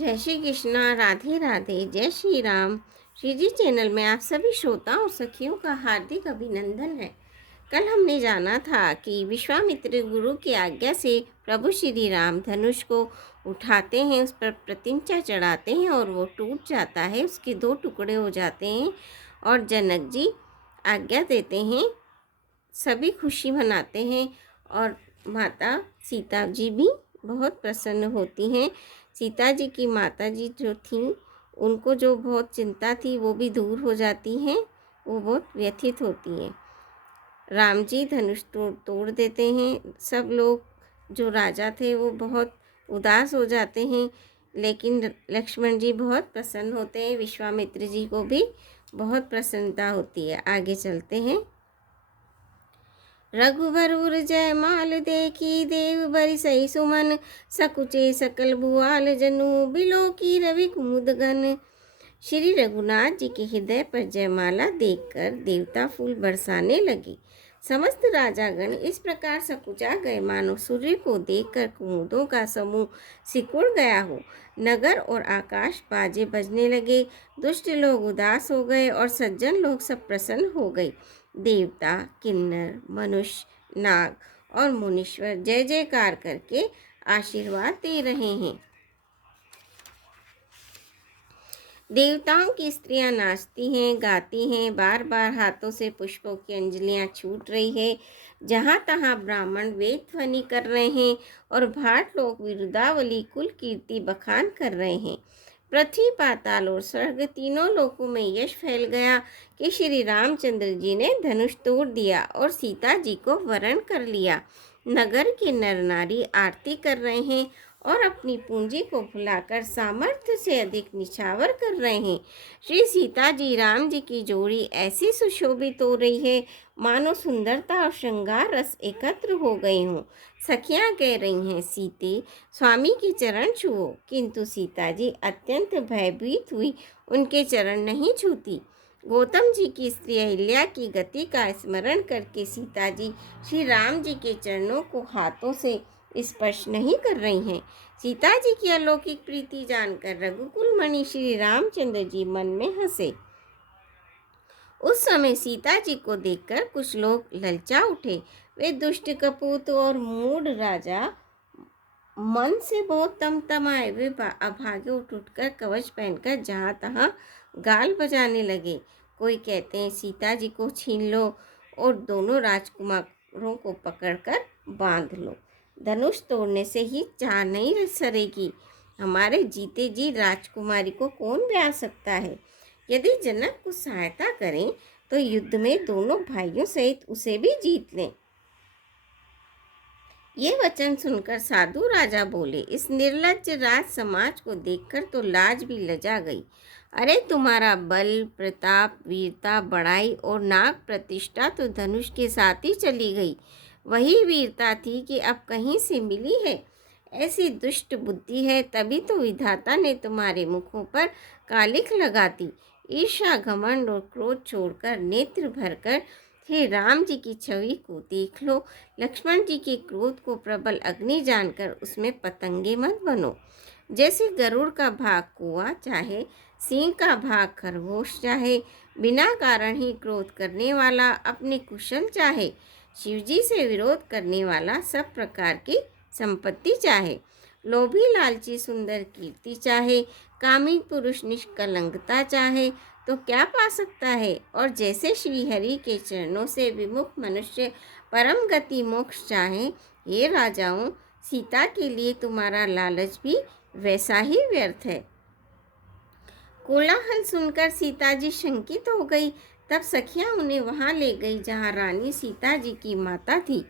जय श्री कृष्णा, राधे राधे, जय श्री राम। श्री जी चैनल में आप सभी श्रोताओं और सखियों का हार्दिक अभिनंदन है। कल हमने जाना था कि विश्वामित्र गुरु की आज्ञा से प्रभु श्री राम धनुष को उठाते हैं, उस पर प्रतिज्ञा चढ़ाते हैं और वो टूट जाता है, उसके 2 टुकड़े हो जाते हैं और जनक जी आज्ञा देते हैं। सभी खुशी मनाते हैं और माता सीता जी भी बहुत प्रसन्न होती हैं। सीता जी की माता जी जो थीं, उनको जो बहुत चिंता थी वो भी दूर हो जाती हैं, वो बहुत व्यथित होती हैं। राम जी धनुष तोड़ देते हैं। सब लोग जो राजा थे वो बहुत उदास हो जाते हैं, लेकिन लक्ष्मण जी बहुत प्रसन्न होते हैं। विश्वामित्र जी को भी बहुत प्रसन्नता होती है। आगे चलते हैं। रघुबर जय माल देखी देव बरि सही सुमन, सकुचे सकल भुआल जनु बिलो की रवि कुमुदगन। श्री रघुनाथ जी के हृदय पर जयमाला देखकर देवता फूल बरसाने लगे। समस्त राजागण इस प्रकार सकुचा गए मानो सूर्य को देखकर कुमुदों का समूह सिकुड़ गया हो। नगर और आकाश बाजे बजने लगे। दुष्ट लोग उदास हो गए और सज्जन लोग सब प्रसन्न हो गए। देवता, किन्नर, मनुष्य, नाग और मुनीश्वर जय जयकार करके आशीर्वाद दे रहे हैं। देवताओं की स्त्रियां नाचती हैं, गाती हैं, बार बार हाथों से पुष्पों की अंजलियां छूट रही है। जहाँ तहाँ ब्राह्मण वेद ध्वनि कर रहे हैं और भाट लोग विरुदावली कुल कीर्ति बखान कर रहे हैं। पृथ्वी, पाताल और स्वर्ग तीनों लोकों में यश फैल गया कि श्री रामचंद्र जी ने धनुष तोड़ दिया और सीता जी को वरण कर लिया। नगर के नर नारी आरती कर रहे हैं और अपनी पूंजी को भुलाकर सामर्थ्य से अधिक निछावर कर रहे हैं। श्री सीता जी राम जी की जोड़ी ऐसी सुशोभित हो रही है मानो सुंदरता और श्रृंगार रस एकत्र हो गए हों। सखियां कह रही हैं, सीते स्वामी के चरण छुओ, किंतु सीता जी अत्यंत भयभीत हुई उनके चरण नहीं छूती। गौतम जी की स्त्री अहिल्या की गति का स्मरण करके सीता जी श्री राम जी के चरणों को हाथों से स्पर्श नहीं कर रही हैं। सीता जी की अलौकिक प्रीति जानकर रघुकुल मणि श्री रामचंद्र जी मन में हंसे। उस समय सीता जी को देखकर कुछ लोग ललचा उठे। वे दुष्ट कपूत और मूढ़ राजा मन से बहुत तमतमाए। वे अभागे उठकर कवच पहनकर जहाँ तहाँ गाल बजाने लगे। कोई कहते हैं सीता जी को छीन लो और दोनों राजकुमारों को पकड़कर बांध लो। धनुष तोड़ने से ही चाह नहीं सरेगी। हमारे जीते जी राजकुमारी को कौन ब्याह सकता है। यदि जनक को सहायता करें तो युद्ध में दोनों भाइयों सहित उसे भी जीत लें। ये वचन सुनकर साधु राजा बोले, इस निर्लज्ज राज समाज को देखकर तो लाज भी लजा गई। अरे तुम्हारा बल, प्रताप, वीरता, बड़ाई और नाग प्रतिष्ठा तो धनुष के साथ ही चली गई। वही वीरता थी कि अब कहीं से मिली है। ऐसी दुष्ट बुद्धि है, तभी तो विधाता ने तुम्हारे मुखों पर कालिख लगा दी। ईर्ष्या, घमंड और क्रोध छोड़कर नेत्र भरकर हे राम जी की छवि को देख लो। लक्ष्मण जी के क्रोध को प्रबल अग्नि जानकर उसमें पतंगे मत बनो। जैसे गरुड़ का भाग कुआं चाहे, सिंह का भाग खरगोश चाहे, बिना कारण ही क्रोध करने वाला अपने कुशल चाहे, शिवजी से विरोध करने वाला सब प्रकार की संपत्ति चाहे, लोभी लालची सुंदर कीर्ति चाहे, कामी पुरुष निष्कलंकता चाहे तो क्या पा सकता है। और जैसे श्री हरि के चरणों से विमुख मनुष्य परम गति मोक्ष चाहे, हे राजाओं, सीता के लिए तुम्हारा लालच भी वैसा ही व्यर्थ है। कोलाहल सुनकर सीता जी शंकित हो गई। तब सखियां उन्हें वहां ले गई जहां रानी सीता जी की माता थी।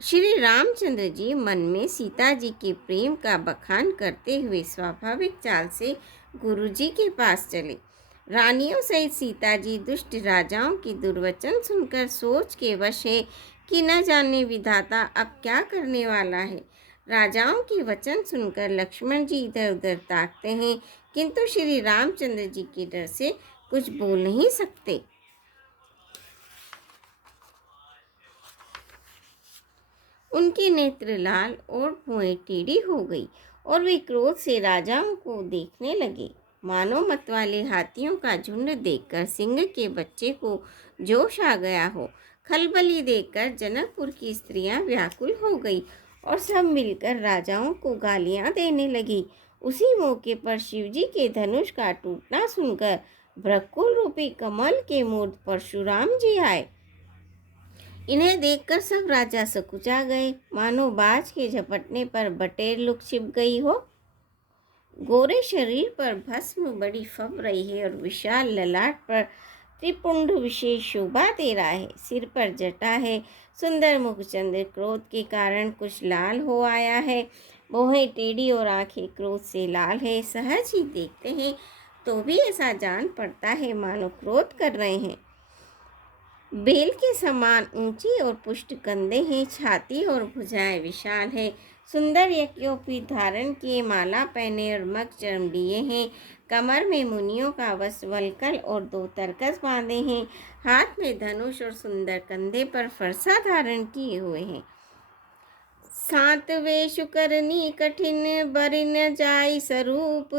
श्री रामचंद्र जी मन में सीता जी के प्रेम का बखान करते हुए स्वाभाविक चाल से गुरु जी के पास चले। रानियों सहित सीता जी दुष्ट राजाओं की दुर्वचन सुनकर सोच के वश है कि न जाने विधाता अब क्या करने वाला है। राजाओं की वचन सुनकर लक्ष्मण जी इधर उधर ताकते हैं, किंतु श्री रामचंद्र जी के डर से कुछ बोल नहीं सकते। उनके नेत्र लाल और भुएं टेढ़ी हो गई और वे क्रोध से राजाओं को देखने लगे। मानो मतवाले हाथियों का झुंड देखकर सिंह के बच्चे को जोश आ गया हो। खलबली देखकर जनकपुर की स्त्रियां व्याकुल हो गई और सब मिलकर राजाओं को गालियां देने लगी। उसी मौके पर शिवजी के धनुष का टूटना सुनकर भ्रकुल रूपी कमल के मूर्त परशुराम जी आए। इन्हें देखकर सब राजा सकुचा गए, मानो बाज के झपटने पर बटेर लुक छिप गई हो। गोरे शरीर पर भस्म बड़ी फब रही है और विशाल ललाट पर त्रिपुंड विशेष शोभा दे रहा है। सिर पर जटा है, सुंदर मुखचंद्र क्रोध के कारण कुछ लाल हो आया है। भौहें टेढ़ी और आंखें क्रोध से लाल है। सहज ही देखते हैं तो भी ऐसा जान पड़ता है मानो क्रोध कर रहे हैं। बेल के समान ऊंची और पुष्ट कंधे हैं, छाती और भुजाएं विशाल है। सुंदर यज्ञोपवीत धारण किए, माला पहने और मग चर्म लिए हैं। कमर में मुनियों का वस्त्र वल्कल और 2 तरकस बांधे हैं। हाथ में धनुष और सुंदर कंधे पर फरसा धारण किए हुए हैं। 7 वेश करनी कठिन बरिन जाई स्वरूप,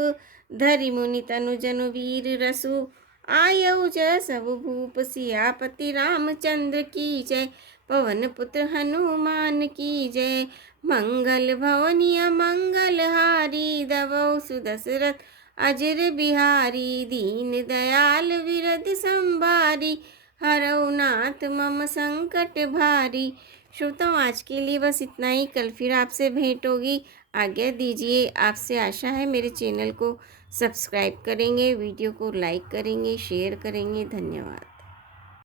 धरि मुनि तनु जनु वीर रसु, आयऊ ज सब भूप। सियापति रामचंद्र की जय, पवन पुत्र हनुमान की जय। मंगल भवनिया मंगल हारी, दवौ सुदशरथ अजर बिहारी। दीन दयाल विरद संभारी, हरौ नाथ मम संकट भारी। श्रोताओं, आज के लिए बस इतना ही। कल फिर आपसे भेंट होगी। आज्ञा दीजिए। आपसे आशा है मेरे चैनल को सब्सक्राइब करेंगे, वीडियो को लाइक करेंगे, शेयर करेंगे। धन्यवाद।